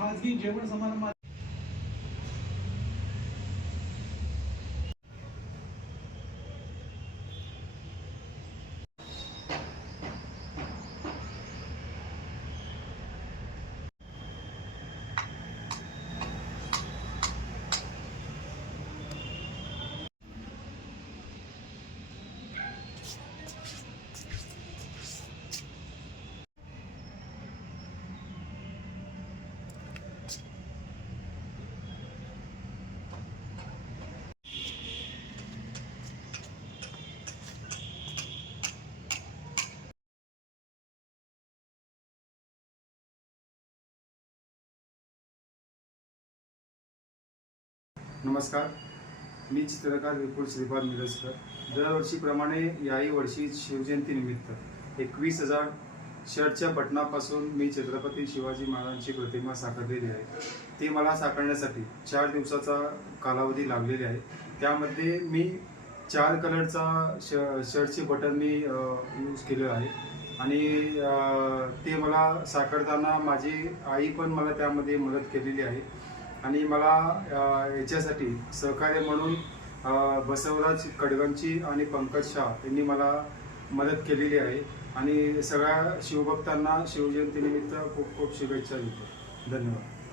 खाजगी जेवण समारंभात नमस्कार, मी चित्रकार विपुल श्रीपाद मिरजकर. दरवर्षीप्रमाणे याही वर्षी शिवजयंतीनिमित्त 21,000 शर्टच्या बटनापासून मी छत्रपती शिवाजी महाराजांची प्रतिमा साकारलेली आहे. ती मला साकारण्यासाठी 4 दिवसाचा कालावधी लागलेली आहे. त्यामध्ये मी 4 कलरचा शर्टचे बटन मी यूज केलेलं आहे आणि ते मला साकारताना माझी आई पण मला त्यामध्ये मदत केलेली आहे. आणि मला याच्यासाठी सहकार्य म्हणून बसवराज कडगंची आणि पंकज शाह यांनी मला मदत केलेली आहे. आणि सगळ्या शिवभक्तांना शिवजयंतीनिमित्त खूप खूप शुभेच्छा देतो. धन्यवाद.